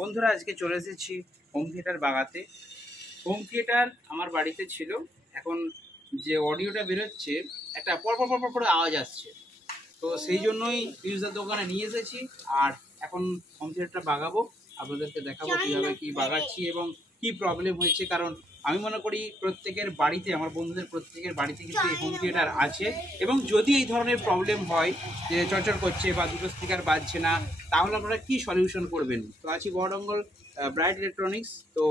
বন্ধুরা আজকে চলে এসেছি হোম থিয়েটার বাগাতে। হোম থিয়েটার আমার বাড়িতে ছিল, এখন যে অডিওটা বেরোচ্ছে একটা পর পর আওয়াজ আসছে, তো সেই জন্যই পিউষদার দোকানে নিয়ে এসেছি। আর এখন হোম থিয়েটারটা বাগাবো, আপনাদেরকে দেখাবো কীভাবে কী বাগাচ্ছি এবং কী প্রবলেম হয়েছে। কারণ আমি মনে করি প্রত্যেকের বাড়িতে, আমার বন্ধুদের প্রত্যেকের বাড়িতে কিন্তু এই হোম থিয়েটার আছে, এবং যদি এই ধরনের প্রবলেম হয় যে চড়চড় করছে বা দুটো স্পিকার বাজছে না, তাহলে আপনারা কী সলিউশন করবেন। তো আছি বড়ডঙ্গল ব্রাইট ইলেকট্রনিক্স, তো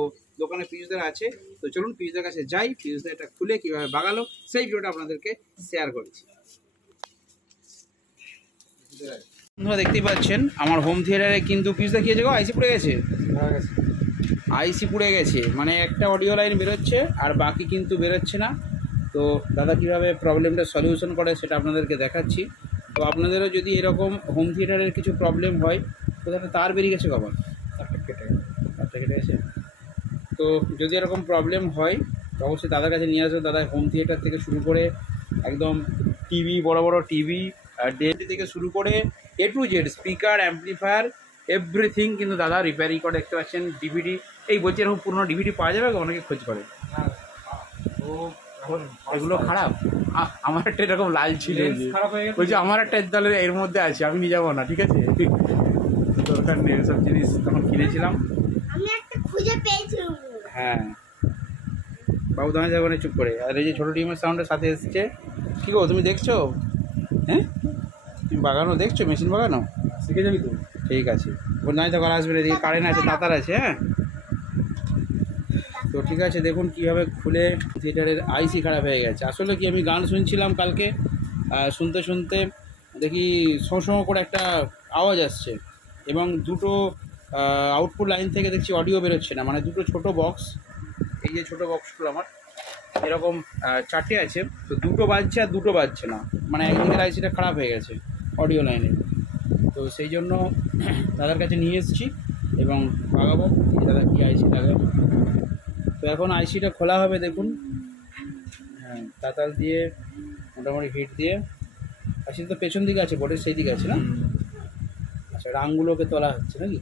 দোকানে পিউষদার আছে। তো চলুন পিউষদার কাছে যাই, পিউষদার এটা খুলে কীভাবে বাগালো সেই ভিডিওটা আপনাদেরকে শেয়ার করেছি। বন্ধুরা দেখতেই পাচ্ছেন আমার হোম থিয়েটারে কিন্তু পিউষদা কি আছে গো, আইসি পুড়ে গেছে। আইসি পুড়ে গেছে, মানে একটা অডিও লাইন বেরোচ্ছে আর বাকি কিন্তু বেরোচ্ছে না। তো দাদা কীভাবে প্রবলেমটা সলিউশন করে সেটা আপনাদেরকে দেখাচ্ছি। তো আপনাদেরও যদি এরকম হোম থিয়েটারের কিছু প্রবলেম হয়, তো তাহলে তার বেরিয়ে গেছে কবার, তারটা কেটে গেছে। তো যদি এরকম প্রবলেম হয় তো অবশ্যই দাদার কাছে নিয়ে আসবে। দাদা হোম থিয়েটার থেকে শুরু করে একদম টিভি, বড় বড় টিভি, ডেটি থেকে শুরু করে A to Z, speaker, amplifier, everything কিন্তু দাদা রিপেয়ারিং করে। দেখতে পাচ্ছেন ডিভিডি, এই বলছে এরকম পুরোনো ডিভিডি পাওয়া যাবে, অনেকে খোঁজ করে। তো এগুলো খারাপ, আমার একটা এরকম লাল ছিল, বলছে আমার একটা দলের এর মধ্যে আছে, আমি নিয়ে যাবো না, ঠিক আছে, দরকার নেই সব জিনিস। তখন কিনেছিলাম, হ্যাঁ বাবু দাঁড়িয়ে যাবো না, চুপ করে। আর এই যে ছোটো টিমের সাউন্ডের সাথে এসছে, কী গো তুমি দেখছো? হ্যাঁ তুমি বাগানো দেখছো, মেশিন বাগানো শিখে যাবি তো, ঠিক আছে। ওর নাই তো ঘর আসবে, এদিকে কারেন্ট আছে, তাতার আছে। হ্যাঁ তো ঠিক আছে, দেখুন কীভাবে খুলে থিয়েটারের আইসি খারাপ হয়ে গেছে। আসলে কি, আমি গান শুনছিলাম কালকে, শুনতে শুনতে দেখি শোঁ শোঁ করে একটা আওয়াজ আসছে, এবং দুটো আউটপুট লাইন থেকে দেখছি অডিও বেরোচ্ছে না। মানে দুটো ছোটো বক্স, এই যে ছোটো বক্সগুলো আমার এরকম 4টে আছে, তো দুটো বাজছে আর দুটো বাজছে না, মানে একদিকের আইসিটা খারাপ হয়ে গেছে অডিও লাইনে। তো সেই জন্য দাদার কাছে নিয়ে এসেছি এবং লাগাবো। দাদা কী আইসি লাগাবো, তো এখন আইসিটা খোলা হবে। দেখুন, হ্যাঁ তাতাল দিয়ে মোটামুটি হিট দিয়ে, আইসি তো পেছন দিকে আছে, বোর্ডের সেই দিকে আছে না। আচ্ছা, রাংগুলোকে তোলা হচ্ছে নাকি,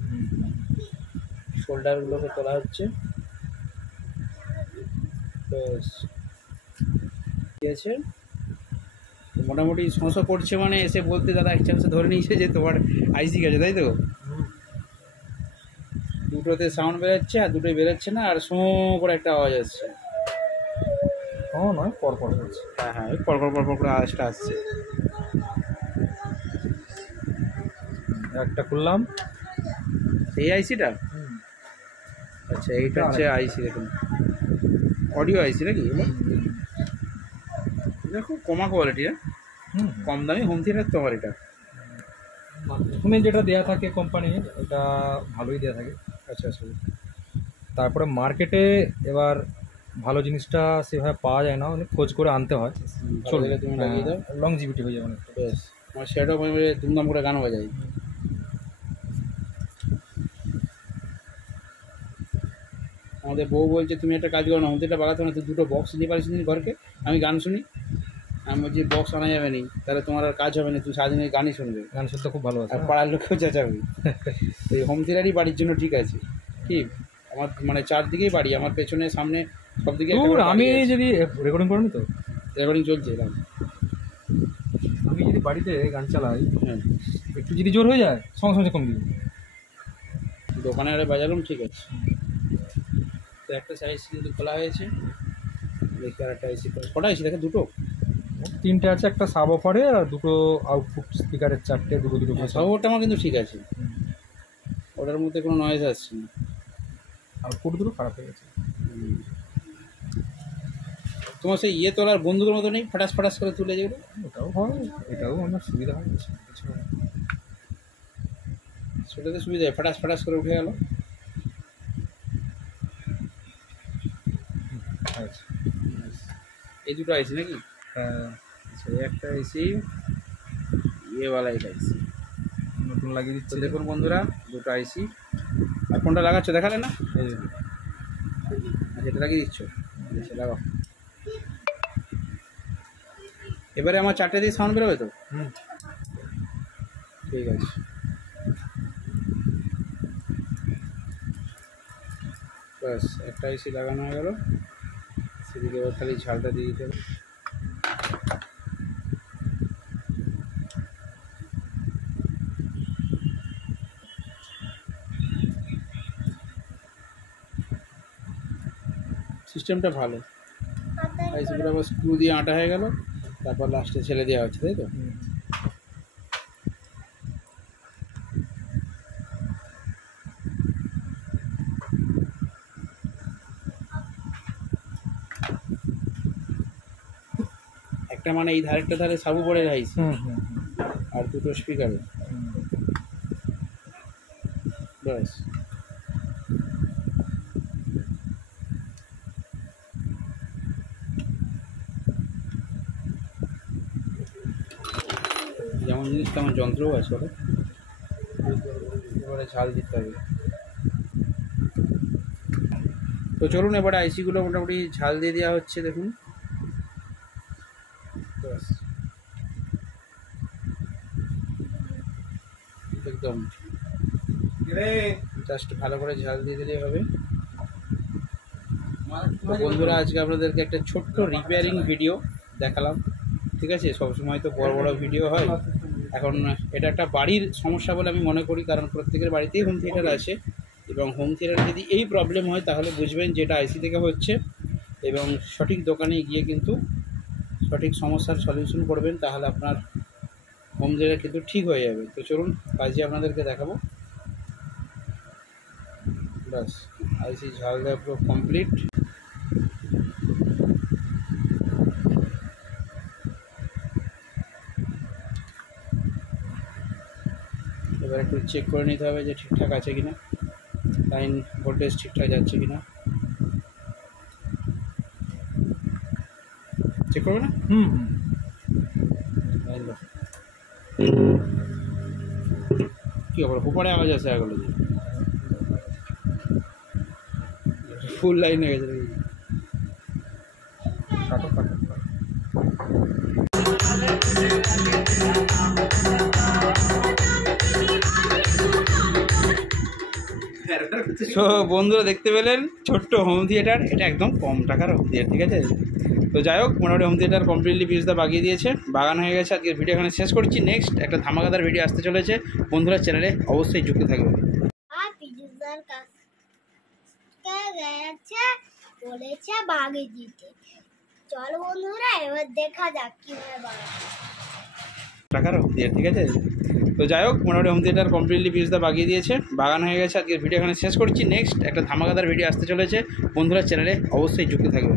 শোল্ডারগুলোকে তোলা হচ্ছে। তো ঠিক আছে, মোটামুটি সমস্যা করছে, মানে এসে বলতে দাদা এক চান্সে ধরে নিয়েছে যে তোমার আইসি গেছে, তাই তো। দুটোতে সাউন্ড বেরোচ্ছে আর দুটোই বেরোচ্ছে না, আর শোঁ করে একটা আওয়াজ আসছে। নয় পরপর করছে, হ্যাঁ হ্যাঁ ওই পরপর করে আওয়াজটা আসছে। একটা খুললাম, এই আইসিটা, আচ্ছা এইটা হচ্ছে আইসি। দেখুন অডিও আইসি নাকি, দেখো কমা কোয়ালিটি, কম দামি হোম থিয়েটার তো আমার এটা। প্রথমে যেটা দেওয়া থাকে কোম্পানির, এটা ভালোই দেওয়া থাকে। আচ্ছা আচ্ছা, তারপরে মার্কেটে এবার ভালো জিনিসটা সেভাবে পাওয়া যায় না, অনেক খোঁজ করে আনতে হয়। চলে গেলে তুমি লাগিয়ে দাও, লংজিভিটি হয়ে যাবে অনেক। বেশ, আমার সেটাও ধুমধাম করে গান বাজাই। আমাদের বউ বলছে তুমি একটা কাজ করো না, হোম থিয়েটার বাগাতে না, তুই দুটো বক্স নিয়ে পারিস নি ঘরকে, আমি গান শুনি। আমি বলছি বক্স আনা যাবে নি, তাহলে তোমার আর কাজ হবে না, তুই সারাদিন গানই শুনবে। গান শুনতে খুব ভালো আছে, আর পাড়ার লোকেও চেঁচাবে। এই হোম থিয়েটারই বাড়ির জন্য ঠিক আছে, কি আমার মানে চারদিকেই বাড়ি, আমার পেছনে সামনে সব দিকে। আমি যদি রেকর্ডিং করিনি তো, রেকর্ডিং চলছে এরকম। আমি যদি বাড়িতে গান চালাই, হ্যাঁ একটু যদি জোর হয়ে যায় সঙ্গে সঙ্গে কম দিই। দোকানে আরে বাজালাম, ঠিক আছে। তো একটা সাইজ কিন্তু খোলা হয়েছে, দেখি আর একটা আইসি কটা আইসি দেখে, দুটো তিনটে আছে, একটা সাব অফারে আর দুটো আউটপুট স্পিকারের 4টে, দুটো সাব অফারটা আমার কিন্তু ঠিক আছে, ওটার মধ্যে কোনো নয়েজ আসছে না। আউটপুট দুটো খারাপ হয়ে গেছে। তোমার সেই ইয়ে তোলার বন্দুকের মতো নেই, ফাটাস ফাটাস করে তুলে যেগুলো, ওটাও হয়, এটাও আমার সুবিধা হয়, সেটাতে সুবিধা হয়, ফাটাস ফাটাস করে উঠে গেল। আচ্ছা এই দুটো আইসি নাকি? হ্যাঁ, সেই একটা আইসি, ইয়েওয়ালা এটা আইসি নতুন লাগিয়ে দিচ্ছে। দেখুন বন্ধুরা, দুটো আইসি। আর কোনটা লাগাচ্ছ দেখালে না? আচ্ছা এটা লাগিয়ে দিচ্ছ, লাগাও। এবারে আমার 4টে দিয়ে সাউন্ড বেরোবে তো? ঠিক আছে। ব্যাস একটা এসি লাগানো হয়ে গেল, সেদিকে এবার খালি ঝালটা দিয়ে দিতে হবে। সিস্টেমটা ভালো, আইসিগুলো আবার স্ক্রু দিয়ে আটা হয়ে গেল, তারপর লাস্টে ছেড়ে দেওয়া হচ্ছে, তাই তো? একটা মানে এই ধারেরটা ধারে সাবু পড়ে আইসি আর দুটো স্পিকারে, ব্যাস। যেমন জিনিস তেমন যন্ত্রও আছে ওটা, এবারে ঝাল দিতে হবে। তো চলুন এবারে আইসিগুলো মোটামুটি ঝাল দিয়ে দেওয়া হচ্ছে, দেখুন। ব্যাস একদম জাস্ট ভালো করে ঝাল দিয়ে দিলেই হবে। তো বন্ধুরা, আজকে আপনাদেরকে একটা ছোট্ট রিপেয়ারিং ভিডিও দেখালাম, ঠিক আছে? সবসময় তো বড় বড় ভিডিও হয়, এখন এটা একটা বাড়ির সমস্যা বলে আমি মনে করি, কারণ প্রত্যেকের বাড়িতেই হোম থিয়েটার আছে, এবং হোম থিয়েটারে যদি এই প্রবলেম হয় তাহলে বুঝবেন যে এটা আইসি থেকে হচ্ছে, এবং সঠিক দোকানে গিয়ে কিন্তু সঠিক সমস্যার সলিউশন করবেন, তাহলে আপনার হোম থিয়েটার কিন্তু ঠিক হয়ে যাবে। তো চলুন কাজে আপনাদেরকে দেখাবো। ব্যাস আইসি ঝাল দেওয়া পুরো কমপ্লিট। এবার একটু চেক করে নিতে হবে যে ঠিকঠাক আছে কিনা, লাইন ভোল্টেজ ঠিকঠাক যাচ্ছে কিনা। চেক করবে না? কি খবর? উপরে আওয়াজ আছে এগুলো, ফুল লাইন হয়ে গেছে। তো বন্ধুরা দেখতে পেলেন ছোট্ট হোম থিয়েটার, এটা একদম কম টাকার হোম থিয়েটার, ঠিক আছে? তো যাই হোক, মোটামুটি হোম থিয়েটার কমপ্লিটলি পিসটা বাগিয়ে দিয়েছে, বাগান হয়ে গেছে। আজকের ভিডিও এখানে শেষ করছি। নেক্সট একটা ধামাকাদার ভিডিও আসতে চলেছে, বন্ধুরা চ্যানেলে অবশ্যই যুক্ত থাকবে। বলেছে বাগে দিতে, চলো বন্ধুরা এবার দেখা যাক কিভাবে টাকার হোম থিয়েটার, ঠিক আছে? তো যাই হোক, মোটামুটি হোম থিয়েটার কমপ্লিটলি পিসটা বাগিয়ে দিয়েছে, বাগান হয়ে গেছে। আজকের ভিডিও এখানে শেষ করছি। নেক্সট একটা ধামাকাদার ভিডিও আসতে চলেছে, বন্ধুরা চ্যানেলে অবশ্যই যুক্ত থাকবে।